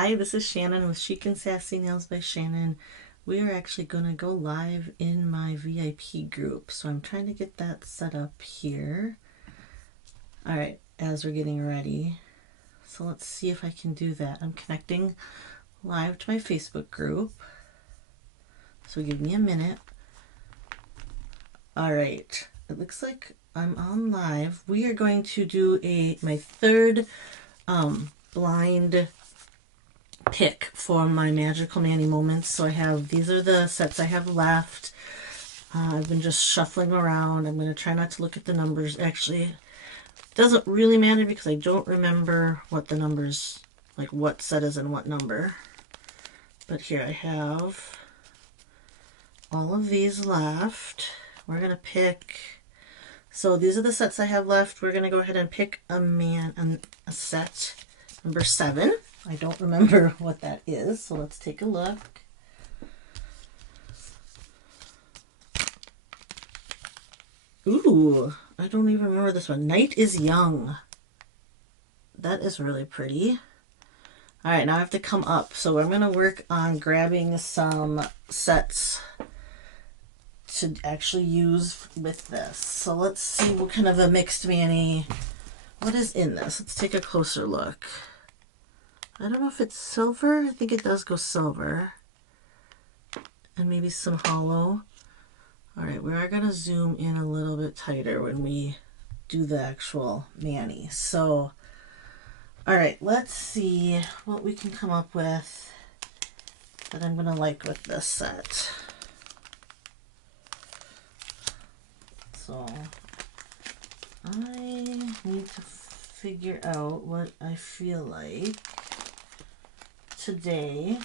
Hi, this is Shannon with Chic and Sassy Nails by Shannon. We are actually going to go live in my VIP group, so I'm trying to get that set up here. All right, as we're getting ready. So let's see if I can do that. I'm connecting live to my Facebook group. So give me a minute. All right, it looks like I'm on live. We are going to do my third blind pick for my Magical Manny moments. So these are the sets I have left. I've been just shuffling around. I'm going to try not to look at the numbers. Actually, it doesn't really matter because I don't remember what the numbers, like what set is in what number. But here I have all of these left. We're going to pick, so these are the sets I have left. We're going to go ahead and pick a set number 7. I don't remember what that is, so let's take a look. Ooh, I don't even remember this one. Night is Young. That is really pretty. All right, now I have to come up. So I'm going to work on grabbing some sets to actually use with this. So let's see what kind of a mixed Manny, what is in this? Let's take a closer look. I don't know if it's silver. I think it does go silver. And maybe some hollow. All right, we are going to zoom in a little bit tighter when we do the actual Manny. So, all right, let's see what we can come up with that I'm going to like with this set. So, I need to figure out what I feel like today.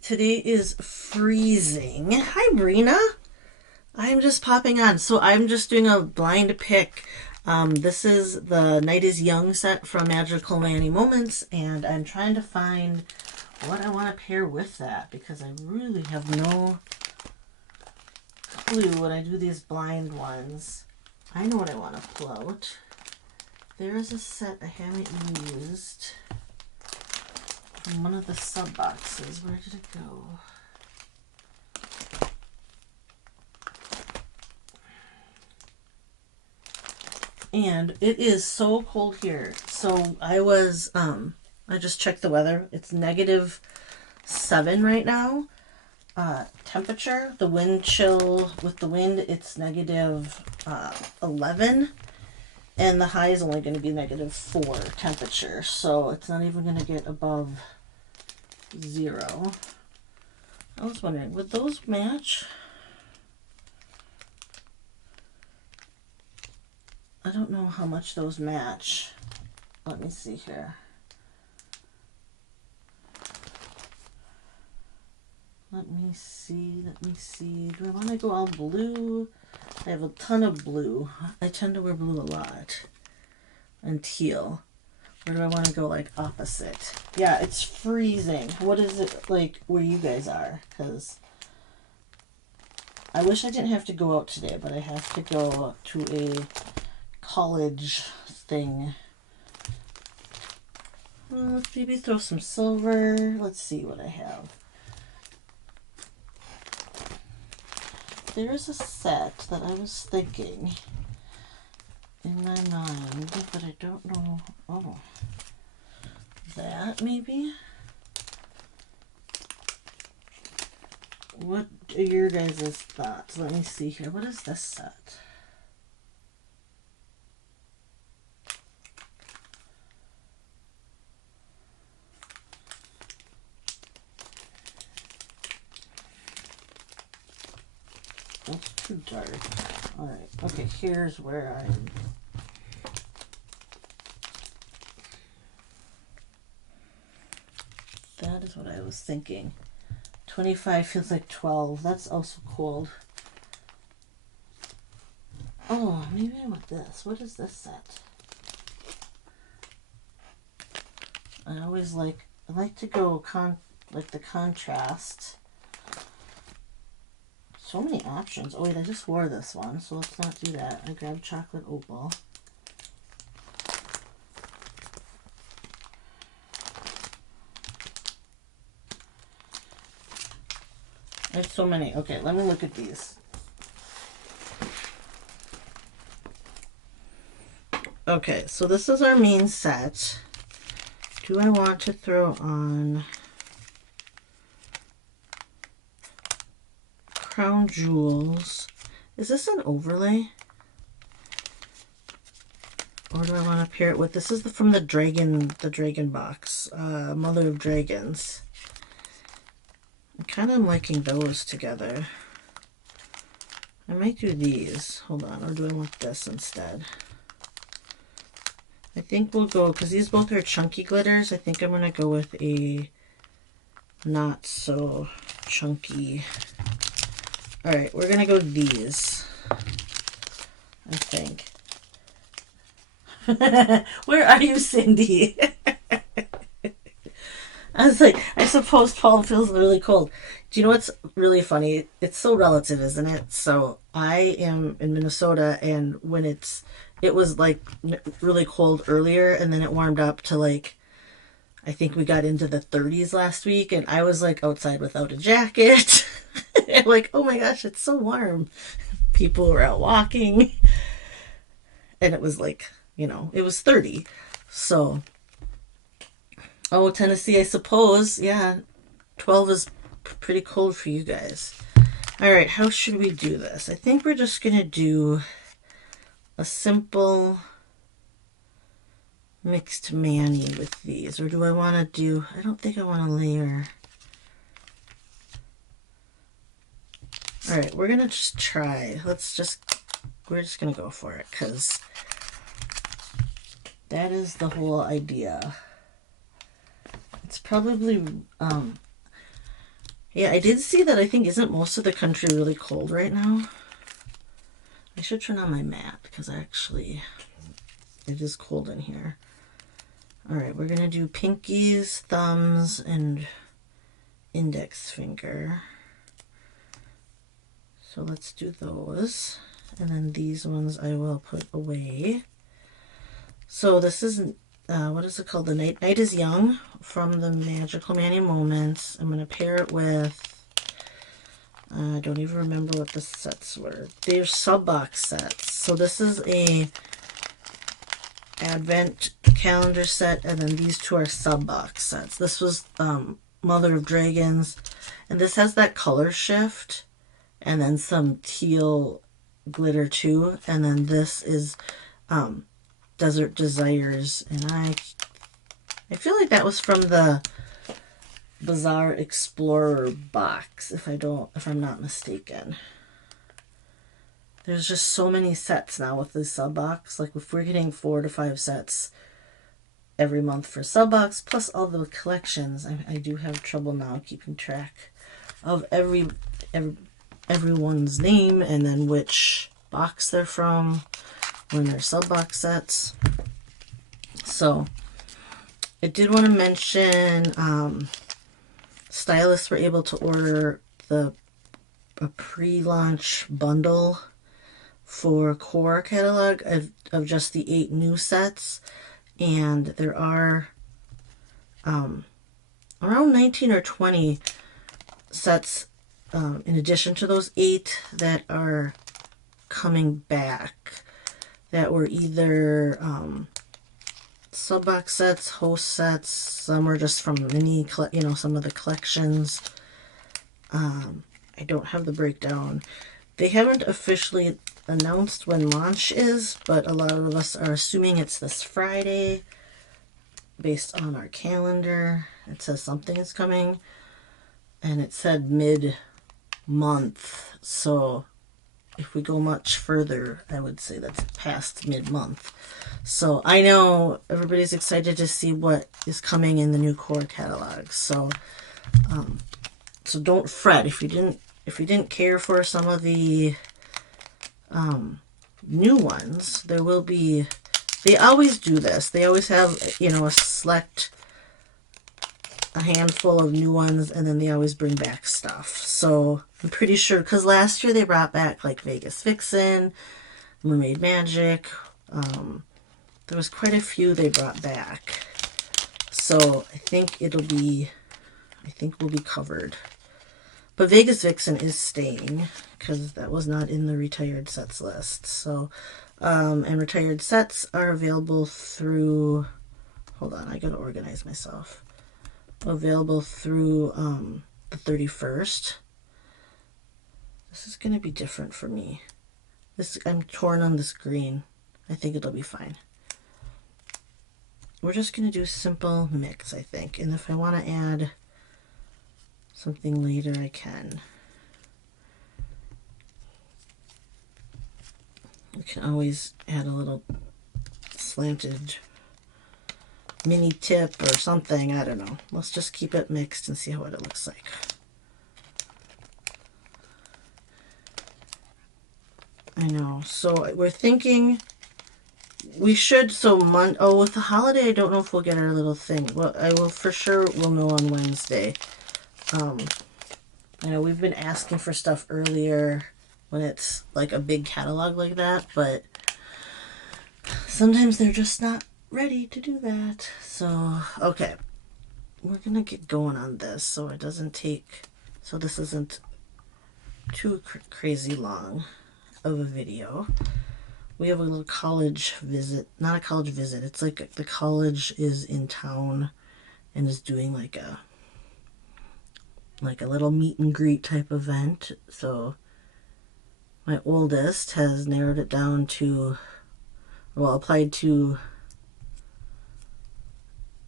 Today is freezing. Hi, Brina. I'm just popping on. So I'm just doing a blind pick. This is the Night is Young set from Magical Manny Moments, and I'm trying to find what I want to pair with that because I really have no clue when I do these blind ones. I know what I want to float. There is a set I haven't used from one of the sub boxes. Where did it go? And it is so cold here. So I just checked the weather. It's -7 right now. Temperature, the wind chill with the wind, it's -11. And the high is only going to be -4 temperature. So it's not even going to get above 0. I was wondering, would those match? I don't know how much those match. Let me see here. Let me see. Do I want to go all blue? I have a ton of blue. I tend to wear blue a lot. And teal. Or do I want to go like opposite? Yeah, it's freezing. What is it like where you guys are? Because I wish I didn't have to go out today, but I have to go to a college thing. Well, let's maybe throw some silver. Let's see what I have. There's a set that I was thinking in my mind, but I don't know. Oh, that maybe? What are your guys' thoughts? Let me see here. What is this set? That's too dark. Alright, okay, here's where I'm. That is what I was thinking. 25 feels like 12. That's also cold. Oh, maybe I want this. What is this set? I like to go like the contrast. So many options. Oh wait, I just wore this one, so let's not do that. I grabbed chocolate opal. I have so many. Okay, let me look at these. Okay, so this is our main set. Do I want to throw on Crown Jewels? Is this an overlay? Or do I want to pair it with, this is from the dragon box, Mother of Dragons. I kind of am liking those together. I might do these. Hold on, or do I want this instead? I think we'll go, because these both are chunky glitters, I think I'm going to go with a not so chunky. Alright, we're going to go these, I think. Where are you, Cindy? I was like, I suppose 12 feels really cold. Do you know what's really funny? It's so relative, isn't it? So I am in Minnesota, and when it was like really cold earlier, and then it warmed up to like, I think we got into the 30s last week, and I was like outside without a jacket. And like, oh my gosh, it's so warm. People were out walking, and it was like, you know, it was 30. So, oh, Tennessee, I suppose, yeah, 12 is pretty cold for you guys. All right, how should we do this? I think we're just going to do a simple mixed mani with these. Or do I want to do, I don't think I want to layer. All right, we're going to just try. We're just going to go for it, because that is the whole idea. It's probably, yeah, I did see that. I think, isn't most of the country really cold right now? I should turn on my mat, because actually it is cold in here. All right, we're going to do pinkies, thumbs, and index finger. So let's do those. And then these ones I will put away. So this is, what is it called? The Night is Young from the Magical Mani Moments. I'm going to pair it with, I don't even remember what the sets were. They're sub-box sets. So this is a Advent calendar set, and then these two are sub-box sets. This was Mother of Dragons, and this has that color shift, and then some teal glitter too, and then this is Desert Desires, and I feel like that was from the Bazaar Explorer box, if I'm not mistaken. There's just so many sets now with this sub box. Like if we're getting 4 to 5 sets every month for sub box, plus all the collections, I do have trouble now keeping track of everyone's name and then which box they're from when they're sub box sets. So I did want to mention stylists were able to order a pre-launch bundle for core catalog of just the 8 new sets, and there are around 19 or 20 sets in addition to those 8 that are coming back, that were either sub-box sets, host sets, some are just from some of the collections. I don't have the breakdown. They haven't officially announced when launch is, but a lot of us are assuming it's this Friday based on our calendar. It says something is coming, and it said mid-month, so if we go much further, I would say that's past mid-month. So I know everybody's excited to see what is coming in the new core catalog. So so don't fret if you didn't care for some of the new ones. There will be, they always do this. They always have, a handful of new ones, and then they always bring back stuff. So I'm pretty sure, because last year they brought back like Vegas Vixen, Mermaid Magic. There was quite a few they brought back. So I think we'll be covered. But Vegas Vixen is staying because that was not in the retired sets list. So, and retired sets are available through, hold on, I gotta organize myself. Available through the 31st. This is gonna be different for me. I'm torn on this green. I think it'll be fine. We're just gonna do simple mix, I think. And if I want to add something later, I can. We can always add a little slanted mini tip or something. I don't know. Let's just keep it mixed and see what it looks like. I know. So we're thinking we should, with the holiday, I don't know if we'll get our little thing. Well, I will for sure, we'll know on Wednesday. I know we've been asking for stuff earlier when it's like a big catalog like that, but sometimes they're just not ready to do that. So, okay. We're gonna get going on this so it doesn't take, so this isn't too crazy long of a video. We have a little college visit, not a college visit, it's like the college is in town and is doing like a little meet and greet type event. So my oldest has narrowed it down to, well, applied to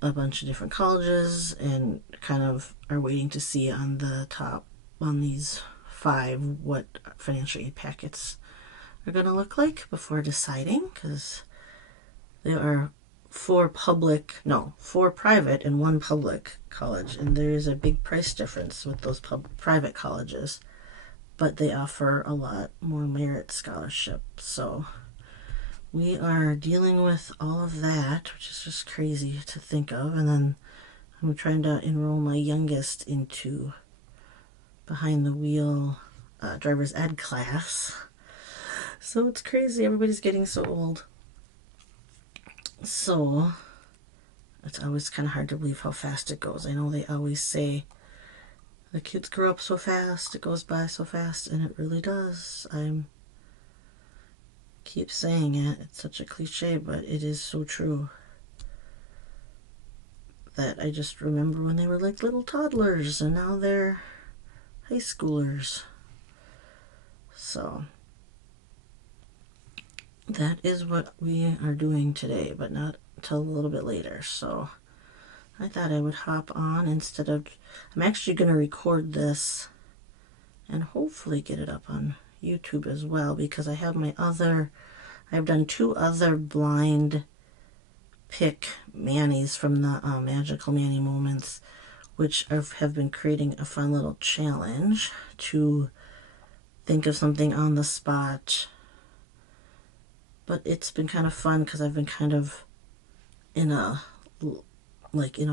a bunch of different colleges and kind of are waiting to see on the top on these 5 what financial aid packets are going to look like before deciding, because there are 4 private and 1 public college, and there is a big price difference with those private colleges, but they offer a lot more merit scholarships. So we are dealing with all of that, which is just crazy to think of. And then I'm trying to enroll my youngest into behind the wheel driver's ed class. So it's crazy. Everybody's getting so old. So it's always kind of hard to believe how fast it goes. I know they always say the kids grow up so fast, it goes by so fast, and it really does. I'm keep saying it. It's such a cliche, but it is so true. That I just remember when they were like little toddlers and now they're high schoolers. So that is what we are doing today, but not until a little bit later. So I thought I would hop on instead of, I'm actually going to record this and hopefully get it up on YouTube as well, because I have I've done 2 other blind pick manis from the Magical Mani Moments, which have been creating a fun little challenge to think of something on the spot. But it's been kind of fun because I've been kind of in a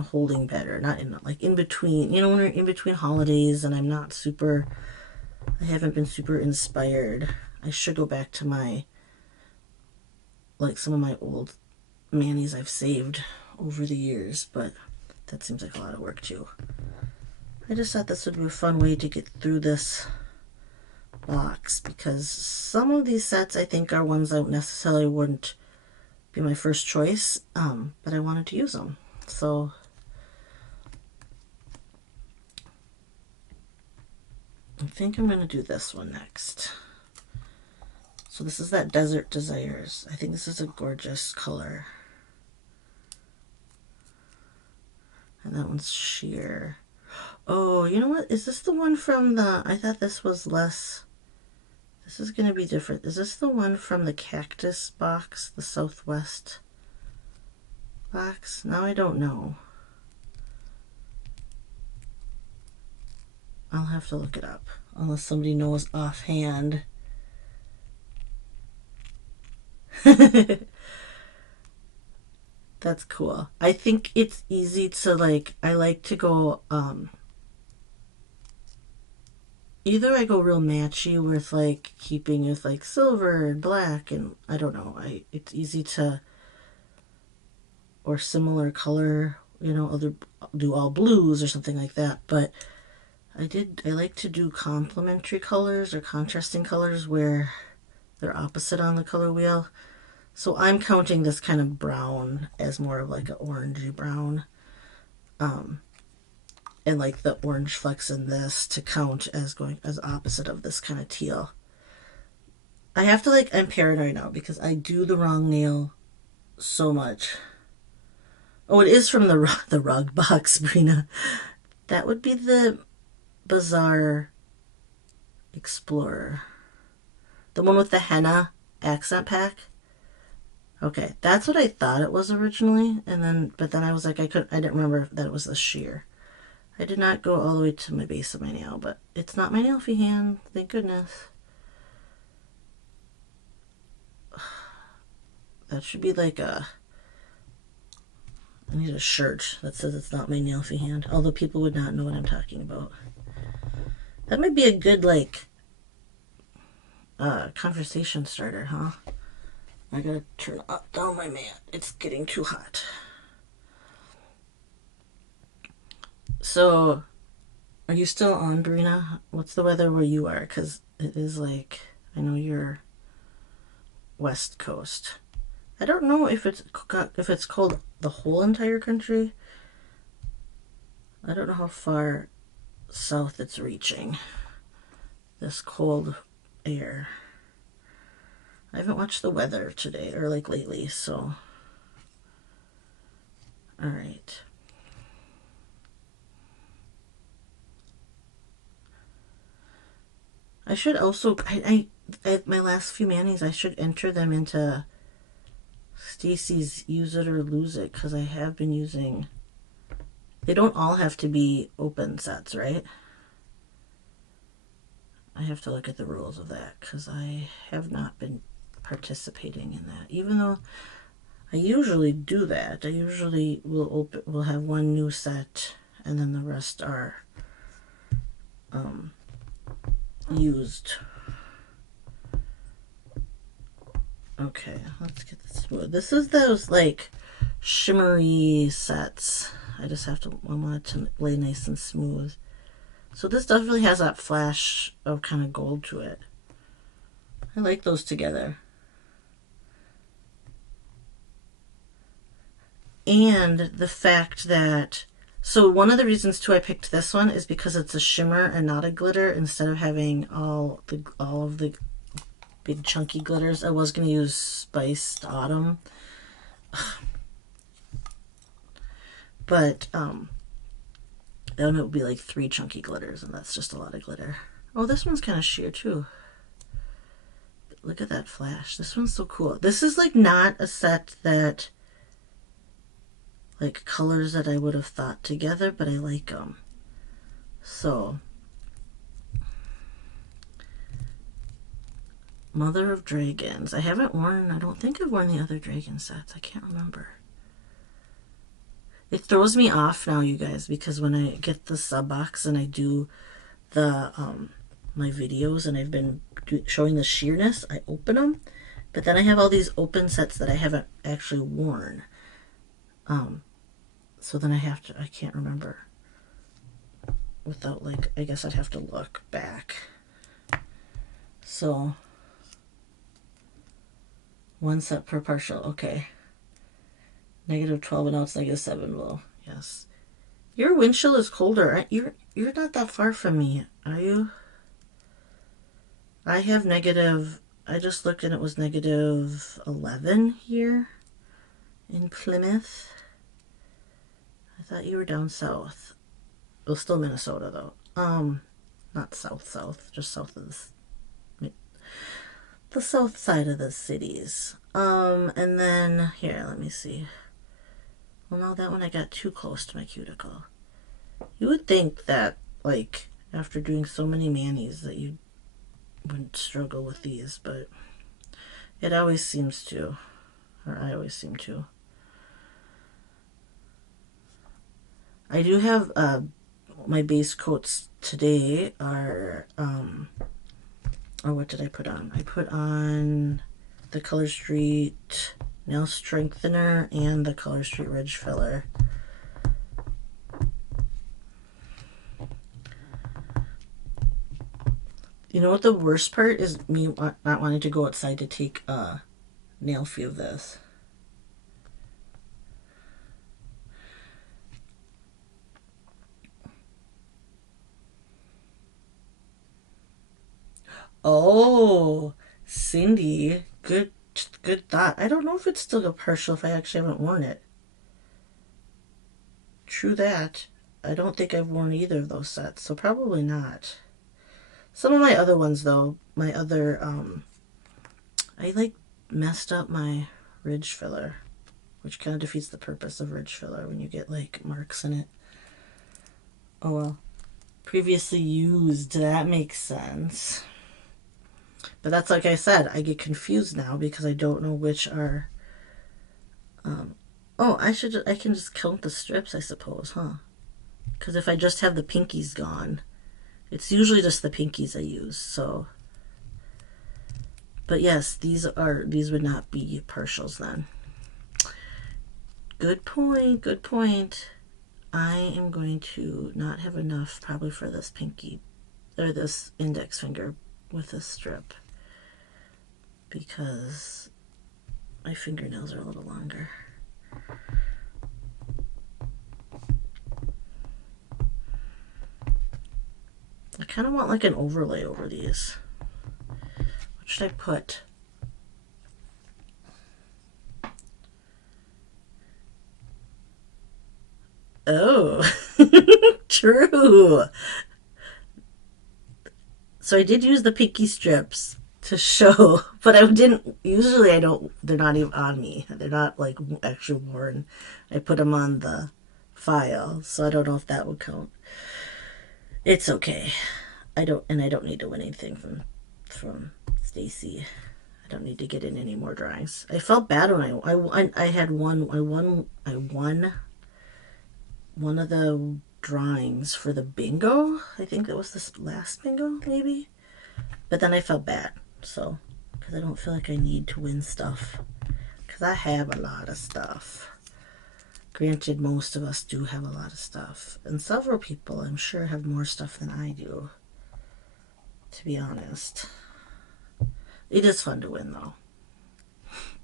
holding pattern, not in like in between, when we're in between holidays and I haven't been super inspired. I should go back to some of my old manis I've saved over the years, but that seems like a lot of work too. I just thought this would be a fun way to get through this box, because some of these sets I think are ones that necessarily wouldn't be my first choice, but I wanted to use them. So I think I'm going to do this one next. So this is that Desert Desires. I think this is a gorgeous color. And that one's sheer. Oh, you know what? Is this the one from I thought this was less. This is going to be different. Is this the one from the Cactus box? The Southwest box? Now I don't know. I'll have to look it up. Unless somebody knows offhand. That's cool. I think it's easy to I like to go, either I go real matchy with keeping with silver and black, and I don't know, it's easy to, or similar color, other do all blues or something like that, but I like to do complementary colors or contrasting colors where they're opposite on the color wheel. So I'm counting this kind of brown as more of like an orangey brown. And like the orange flecks in this to count as going as opposite of this kind of teal. I have to like, I'm paranoid now because I do the wrong nail so much. Oh, it is from the rug box, Brina. That would be the Bazaar Explorer. The one with the henna accent pack. Okay, that's what I thought it was originally, but then I was like, I didn't remember that it was the sheer. I did not go all the way to my base of my nail, but it's not my Nailfie hand, thank goodness. That should be like I need a shirt that says it's not my Nailfie hand, although people would not know what I'm talking about. That might be a good, like, conversation starter, huh? I gotta turn down my mat. It's getting too hot. So, are you still on, Brina? What's the weather where you are? Because it is like, I know you're West Coast. I don't know if it's cold the whole entire country. I don't know how far south it's reaching. This cold air. I haven't watched the weather today or like lately, so. All right. I should also, I my last few manis, I should enter them into Stacy's Use It or Lose It, because I have been using, they don't all have to be open sets, right? I have to look at the rules of that, because I have not been participating in that, even though I usually do that. I usually will have one new set, and then the rest are used. Okay, let's get this smooth. This is those like shimmery sets. I just have to, I want it to lay nice and smooth. So this definitely has that flash of kind of gold to it. I like those together. And the fact that, so one of the reasons too I picked this one is because it's a shimmer and not a glitter, instead of having all of the big chunky glitters. I was going to use Spiced Autumn, but then it would be like 3 chunky glitters, and that's just a lot of glitter. Oh, this one's kind of sheer too. Look at that flash. This one's so cool. This is like not a set that, like, colors that I would have thought together, but I like them. So, Mother of Dragons. I haven't worn, I don't think I've worn the other dragon sets. I can't remember. It throws me off now, you guys, because when I get the sub box and I do the my videos and I've been showing the sheerness, I open them, but then I have all these open sets that I haven't actually worn. So then I can't remember without, like, I guess I'd have to look back. So, 1 set per partial, okay. -12 and now it's -7 below, yes. Your wind chill is colder. You're not that far from me, are you? I have I just looked and it was -11 here in Plymouth. I thought you were down south. Well, still Minnesota though. Not south, just south of the south side of the cities. And then here, let me see. Well, no, that one I got too close to my cuticle. You would think that, like, after doing so many manis that you wouldn't struggle with these, but it always seems to, or I always seem to. I do have my base coats today are or what did I put on? I put on the Color Street Nail Strengthener and the Color Street Ridge Filler. You know what the worst part is? Me not wanting to go outside to take a nail fee of this. Oh, Cindy, good thought. I don't know if it's still a partial if I actually haven't worn it. True that. I don't think I've worn either of those sets, so probably not. Some of my other ones though, my other I like messed up my ridge filler, which kind of defeats the purpose of ridge filler when you get like marks in it. Oh well. Previously used, that makes sense. But that's like I said, I get confused now because I don't know which are. Oh, I can just count the strips, I suppose, huh? Because if I just have the pinkies gone, it's usually just the pinkies I use. So, but yes, these would not be partials then. Good point. Good point. I am going to not have enough probably for this pinky or this index finger with this strip because my fingernails are a little longer. I kind of want like an overlay over these. What should I put? Oh, true. So I did use the pinky strips to show, but I didn't. Usually, I don't. They're not even on me. They're not like actually worn. I put them on the file, so I don't know if that would count. It's okay. I don't need to win anything from Stacy. I don't need to get in any more drawings. I felt bad when I had one. I won one of the drawings for the bingo. I think that was this last bingo, maybe. But then I felt bad, so because I don't feel like I need to win stuff because I have a lot of stuff. Granted, most of us do have a lot of stuff, and several people, I'm sure, have more stuff than I do. To be honest, it is fun to win, though.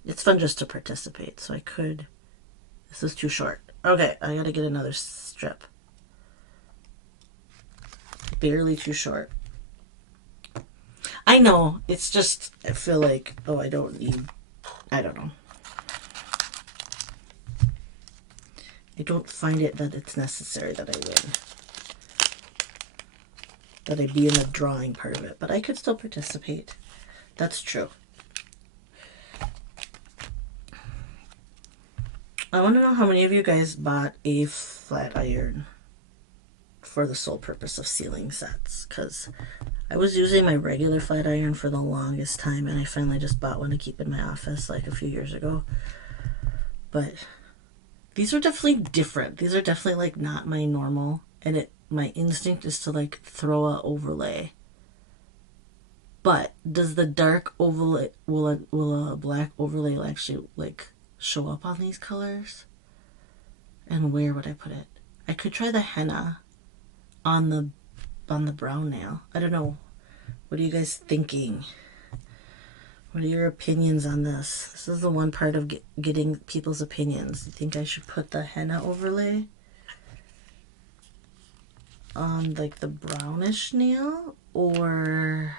It's fun just to participate. So I could. This is too short. Okay, I gotta get another strip. Barely too short. I know. It's just, I feel like, oh, I don't know. I don't find it that it's necessary that I win. That I be in the drawing part of it. But I could still participate. That's true. I want to know how many of you guys bought a flat iron for the sole purpose of sealing sets. Because I was using my regular flat iron for the longest time, and I finally just bought one to keep in my office like a few years ago. But these are definitely different. These are definitely like not my normal, and my instinct is to like throw a overlay. But does the dark overlay will a black overlay actually like show up on these colors? And where would I put it? I could try the henna on the brown nail. I don't know. What are you guys thinking? What are your opinions on this? This is the one part of getting people's opinions. You think I should put the henna overlay on like the brownish nail, or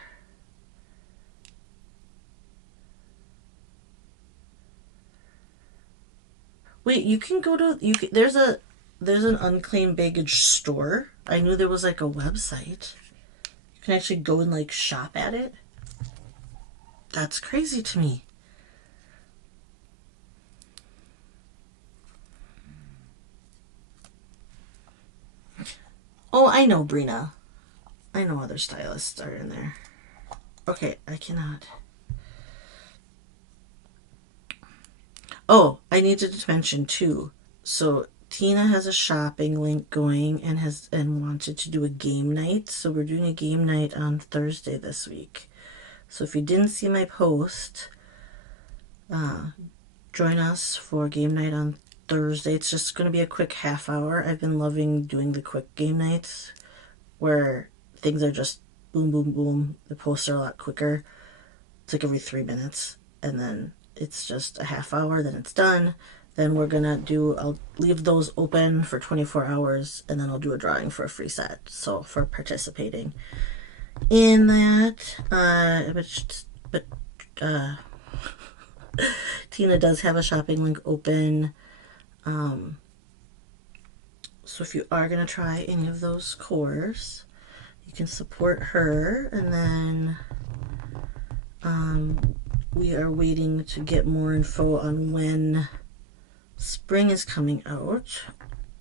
wait, you can go to there's an unclaimed baggage store. I knew there was like a website. You can actually go and like shop at it. That's crazy to me. Oh, I know, Brina. I know other stylists are in there. Okay, I cannot. Oh, I needed to mention too. So Tina has a shopping link going and wanted to do a game night. So we're doing a game night on Thursday this week. So if you didn't see my post, join us for game night on Thursday. It's just going to be a quick half hour. I've been loving doing the quick game nights where things are just boom, boom, boom. The posts are a lot quicker. It's like every 3 minutes. And then it's just a half hour, then it's done. Then I'll leave those open for 24 hours, and then I'll do a drawing for a free set. So for participating in that, but Tina does have a shopping link open. So if you are going to try any of those cores, you can support her. And then we are waiting to get more info on when spring is coming out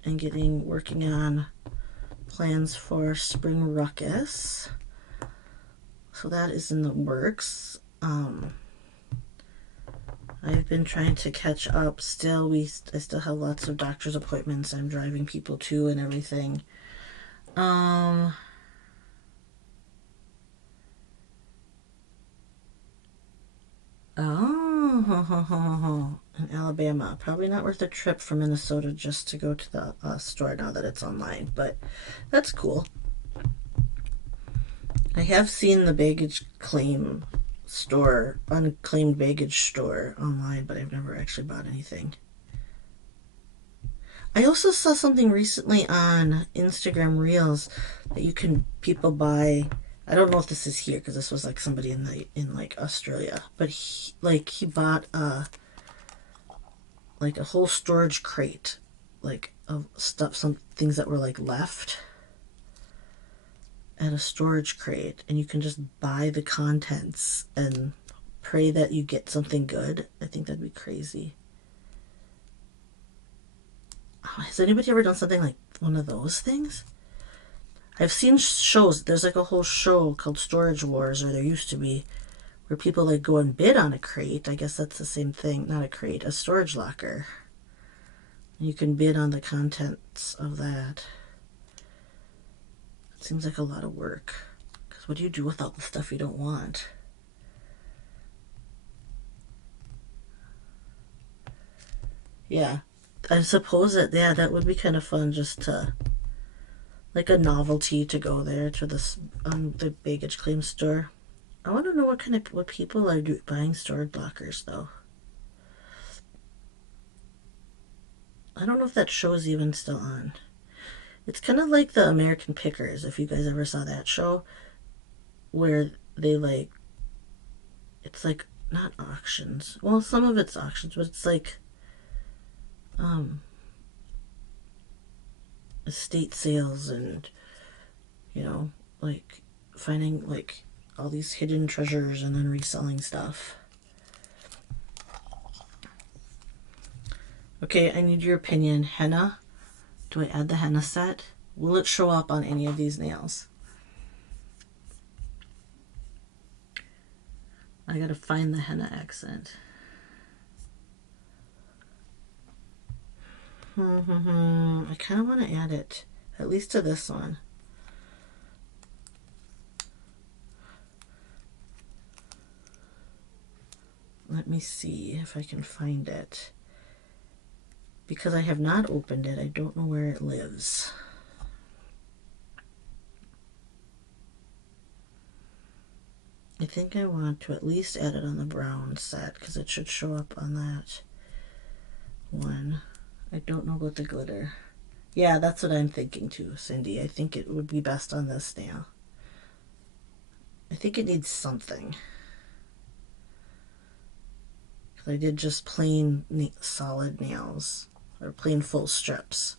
and working on plans for Spring Ruckus. So that is in the works. I've been trying to catch up still. I still have lots of doctor's appointments I'm driving people to and everything. Oh, in Alabama. Probably not worth a trip from Minnesota just to go to the store now that it's online, but that's cool. I have seen the baggage claim store, unclaimed baggage store online, but I've never actually bought anything. I also saw something recently on Instagram Reels that people buy. I don't know if this is here because this was like somebody in like Australia, but he bought like a whole storage crate, like of stuff, some things that were like left at a storage crate, and you can just buy the contents and pray that you get something good. I think that'd be crazy. Has anybody ever done something like one of those things? I've seen shows. There's like a whole show called Storage Wars, or there used to be, where people like go and bid on a crate. I guess that's the same thing. Not a crate, a storage locker. And you can bid on the contents of that. It seems like a lot of work. Because what do you do with all the stuff you don't want? Yeah. I suppose that would be kind of fun, just to, like a novelty, to go there to the baggage claim store. I want to know what people are buying storage lockers though. I don't know if that show is even still on. It's kind of like the American Pickers, if you guys ever saw that show, where it's like not auctions. Well, some of it's auctions, but it's like estate sales, and like finding like all these hidden treasures and then reselling stuff. Okay, I need your opinion. Henna. Do I add the henna set? Will it show up on any of these nails? I gotta find the henna accent. I kind of want to add it, at least to this one. Let me see if I can find it. Because I have not opened it, I don't know where it lives. I think I want to at least add it on the brown set because it should show up on that one. I don't know about the glitter. Yeah, that's what I'm thinking too, Cindy. I think it would be best on this nail. I think it needs something. Because I did just plain solid nails, or plain full strips.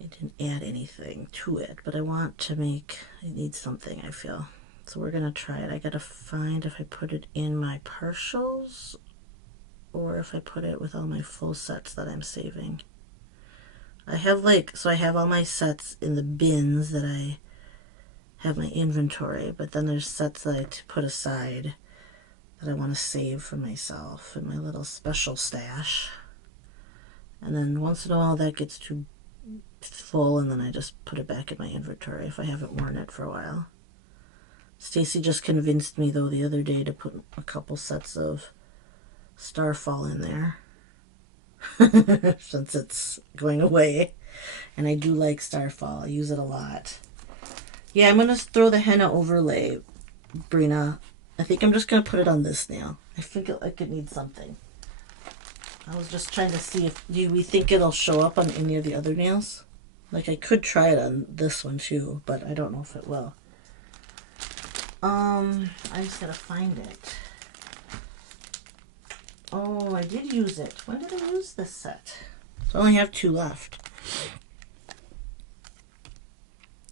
I didn't add anything to it, but I want to it needs something, I feel. So we're gonna try it. I gotta find if I put it in my partials or if I put it with all my full sets that I'm saving. I have I have all my sets in the bins that I have my inventory, but then there's sets that I put aside that I want to save for myself in my little special stash. And then once in a while that gets too full, and then I just put it back in my inventory if I haven't worn it for a while. Stacy just convinced me though the other day to put a couple sets of Starfall in there since it's going away, and I do like Starfall. I use it a lot. Yeah, I'm going to throw the henna overlay, Brina. I think I'm just going to put it on this nail. I think it needs something. I was just trying to see if, do we think it'll show up on any of the other nails? Like, I could try it on this one too, but I don't know if it will. I just gotta find it. Oh, I did use it. When did I use this set? So I only have 2 left.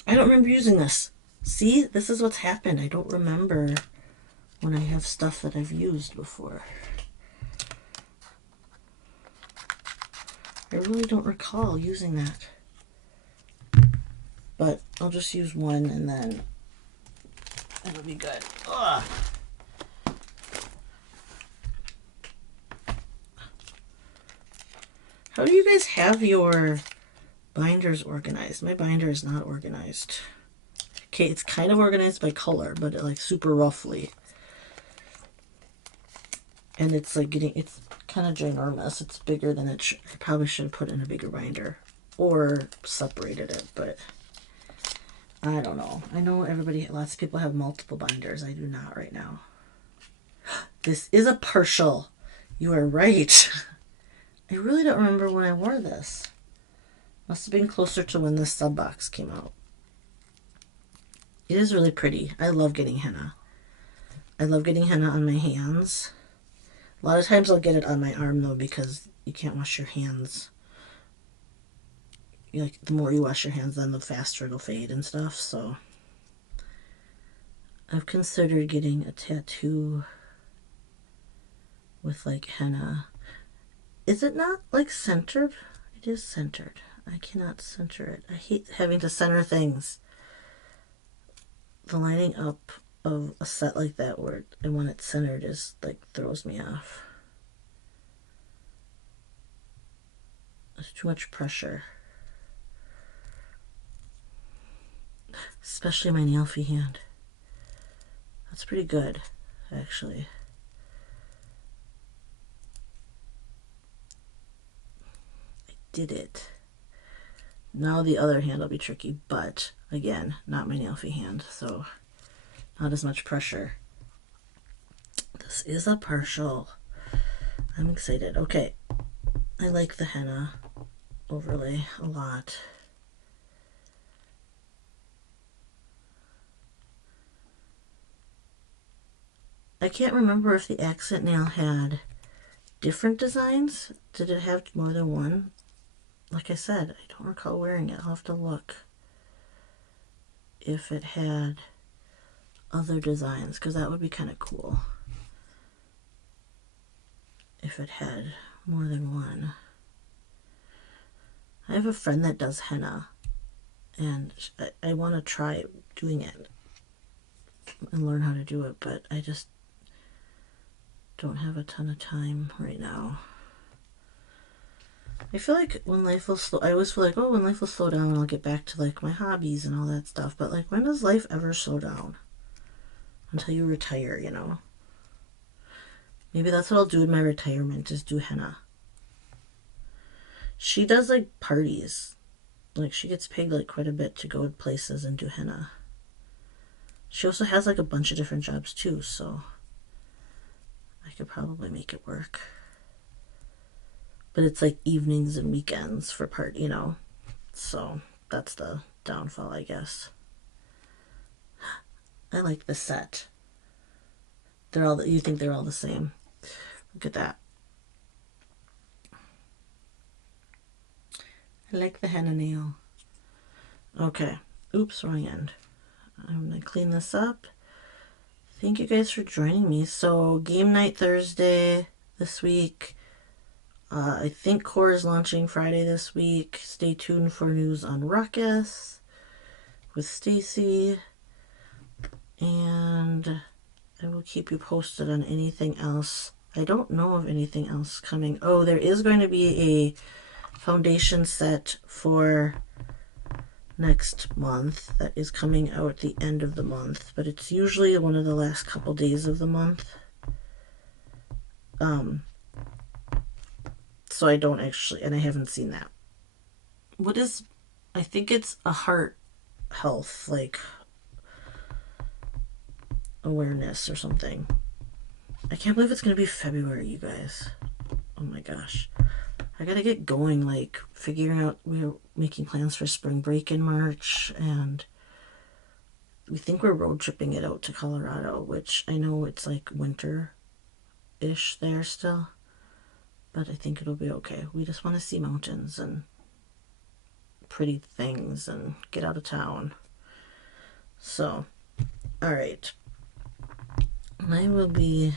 I don't remember using this. See, this is what's happened. I don't remember when I have stuff that I've used before. I really don't recall using that. But I'll just use one and then it'll be good. Ugh. How do you guys have your binders organized? My binder is not organized. Okay, it's kind of organized by color, but like super roughly. And it's like it's kind of ginormous. It's bigger than it should. I probably should have put in a bigger binder or separated it, but I don't know. I know lots of people have multiple binders. I do not right now. This is a partial. You are right. I really don't remember when I wore this. Must have been closer to when this sub box came out. It is really pretty. I love getting henna. I love getting henna on my hands. A lot of times I'll get it on my arm though because you can't wash your hands. Like the more you wash your hands, then the faster it'll fade and stuff. So I've considered getting a tattoo with like henna. Is it not like centered? It is centered. I cannot center it. I hate having to center things. The lining up of a set like that and when it's centered is like throws me off. There's too much pressure. Especially my nail-fee hand. That's pretty good, actually. I did it. Now the other hand will be tricky, but again, not my nail-fee hand, so not as much pressure. This is a partial. I'm excited. Okay, I like the henna overlay a lot. I can't remember if the accent nail had different designs. Did it have more than one? Like I said, I don't recall wearing it. I'll have to look if it had other designs, because that would be kind of cool if it had more than one. I have a friend that does henna, and I want to try doing it and learn how to do it, but I just don't have a ton of time right now. I feel like when life will slow, I always feel like, oh, when life will slow down, I'll get back to like my hobbies and all that stuff. But like, when does life ever slow down? Until you retire, you know? Maybe that's what I'll do in my retirement, is do henna. She does like parties. Like she gets paid like quite a bit to go to places and do henna. She also has like a bunch of different jobs too, so I could probably make it work. But it's like evenings and weekends for part, you know. So that's the downfall, I guess. I like the set. You think they're all the same. Look at that. I like the henna nail. Okay. Oops, wrong end. I'm going to clean this up. Thank you guys for joining me. So, game night Thursday this week. I think Core is launching Friday this week. Stay tuned for news on Ruckus with Stacy. And I will keep you posted on anything else. I don't know of anything else coming. Oh, there is going to be a foundation set for next month that is coming out at the end of the month, but it's usually one of the last couple days of the month. So I don't actually, and I haven't seen that. I think it's a heart health, like awareness or something. I can't believe it's going to be February, you guys. Oh my gosh. I gotta get going, like figuring out, we're making plans for spring break in March, and we think we're road tripping it out to Colorado, which I know it's like winter-ish there still, but I think it'll be okay. We just want to see mountains and pretty things and get out of town. So, all right. I will be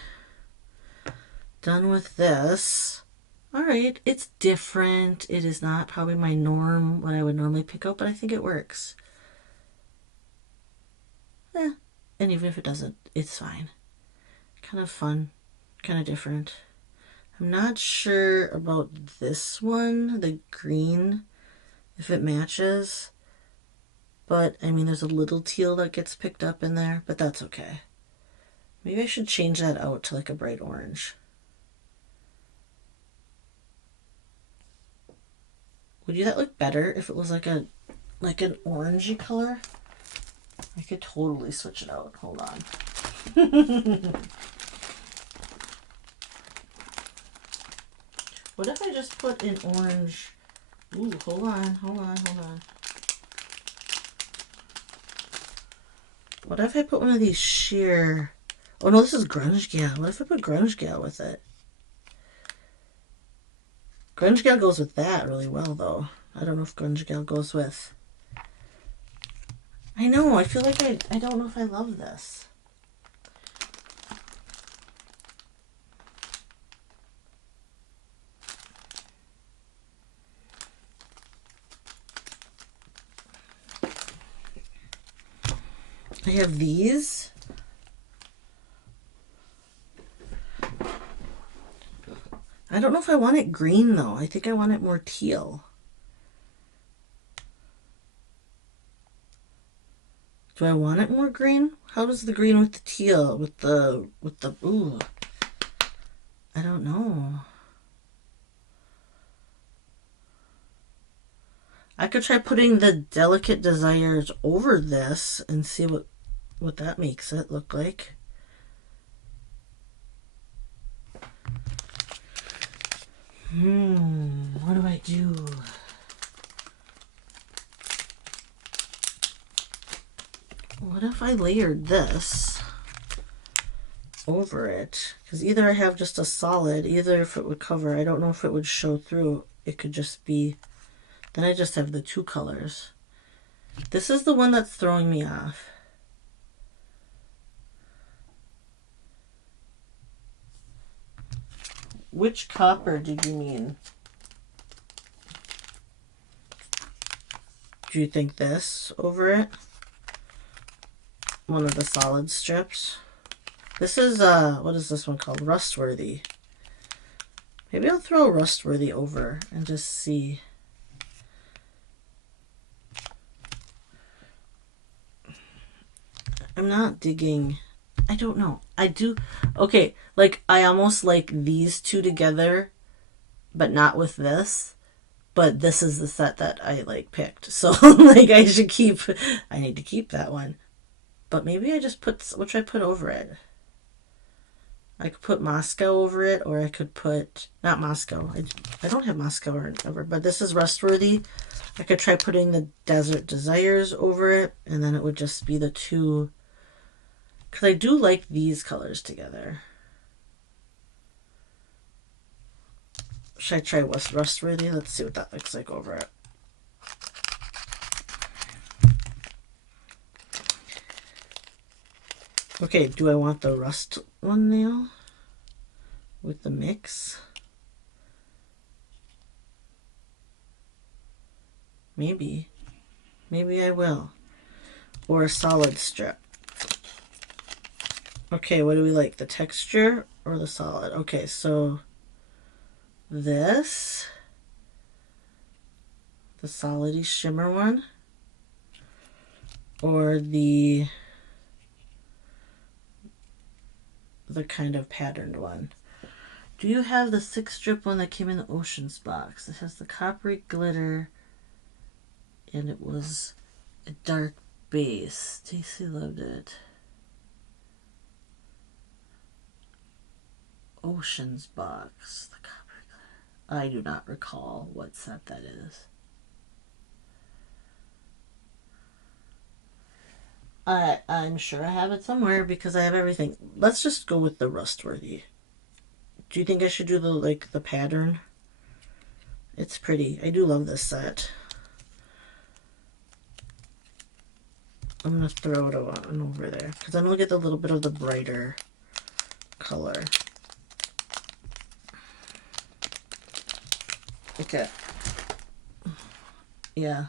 done with this. All right, it's different. It is not probably my norm, what I would normally pick out, but I think it works. And even if it doesn't, it's fine. Kind of fun, kind of different. I'm not sure about this one, the green, if it matches. But, I mean, there's a little teal that gets picked up in there, but that's okay. Maybe I should change that out to like a bright orange. Would you that look better if it was like an orangey color? I could totally switch it out. Hold on. What if I just put an orange? Ooh, hold on. What if I put one of these sheer? Oh no, this is Grunge Gal. What if I put Grunge Gal with it? Grunge Gal goes with that really well, though. I don't know if Grunge Gal goes with. I know, I feel like I don't know if I love this. I have these. I don't know if I want it green, though. I think I want it more teal. Do I want it more green? How does the green with the teal, with the, ooh. I don't know. I could try putting the Delicate Desires over this and see what that makes it look like. What do I do? What if I layered this over it? Because either I have just a solid, either if it would cover, I don't know if it would show through. It could just be, then I just have the two colors. This is the one that's throwing me off. Which copper did you mean? Do you think this over it? One of the solid strips. This is, what is this one called? Rustworthy. Maybe I'll throw Rustworthy over and just see. I'm not digging. I don't know. I do. Okay, like I almost like these two together, but not with this. But this is the set that I like picked. So like I need to keep that one. But maybe I just put, what should I put over it? I could put Moscow over it, or I could put, not Moscow. I don't have Moscow or whatever, but this is Rustworthy. I could try putting the Desert Desires over it, and then it would just be the two. Because I do like these colors together. Should I try Rustworthy? Let's see what that looks like over it. Okay, do I want the rust one now? With the mix? Maybe. Maybe I will. Or a solid strip. Okay, what do we like? The texture or the solid? Okay, so this, the solidy shimmer one, or the kind of patterned one. Do you have the 6 strip one that came in the Oceans box? It has the coppery glitter and it was a dark base. Stacy loved it. Oceans box. The copper glitter. I do not recall what set that is. I'm sure I have it somewhere because I have everything. Let's just go with the Rustworthy. Do you think I should do the pattern? It's pretty. I do love this set. I'm going to throw it on over there because then we'll get a little bit of the brighter color. Okay. Yeah.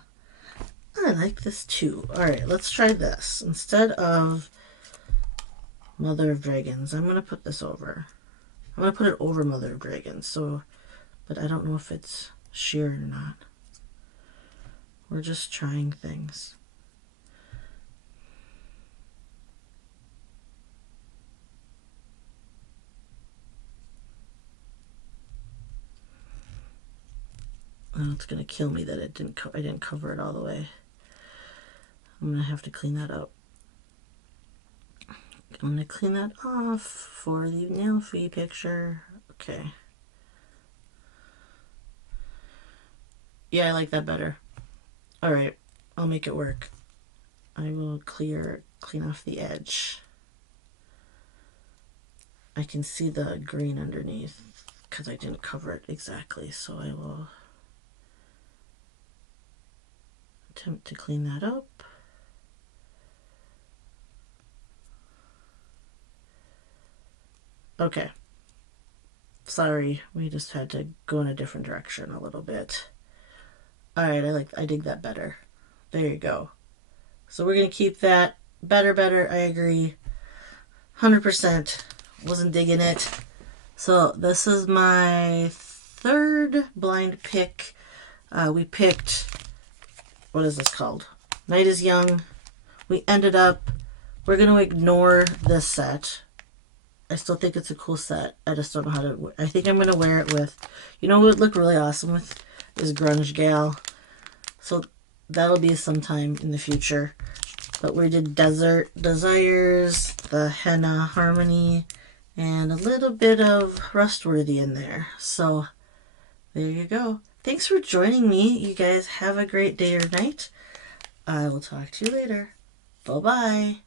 I like this too. Alright, let's try this. Instead of Mother of Dragons, I'm going to put this over. I'm going to put it over Mother of Dragons. So, but I don't know if it's sheer or not. We're just trying things. Oh, it's gonna kill me that I didn't cover it all the way. I'm gonna have to clean that up. I'm gonna clean that off for the nail-free picture. Okay. Yeah, I like that better. Alright, I'll make it work. I will clean off the edge. I can see the green underneath because I didn't cover it exactly, so I will attempt to clean that up. Okay. Sorry, we just had to go in a different direction a little bit. Alright, I dig that better. There you go. So we're gonna keep that. Better, I agree. 100%. Wasn't digging it. So this is my third blind pick. We picked, what is this called? Night is Young. We ended up, we're going to ignore this set. I still think it's a cool set. I just don't know how to, I think I'm going to wear it with, you know what would look really awesome with is Grunge Gal. So that'll be sometime in the future. But we did Desert Desires, the Henna Harmony, and a little bit of Rustworthy in there. So there you go. Thanks for joining me. You guys have a great day or night. I will talk to you later. Bye-bye.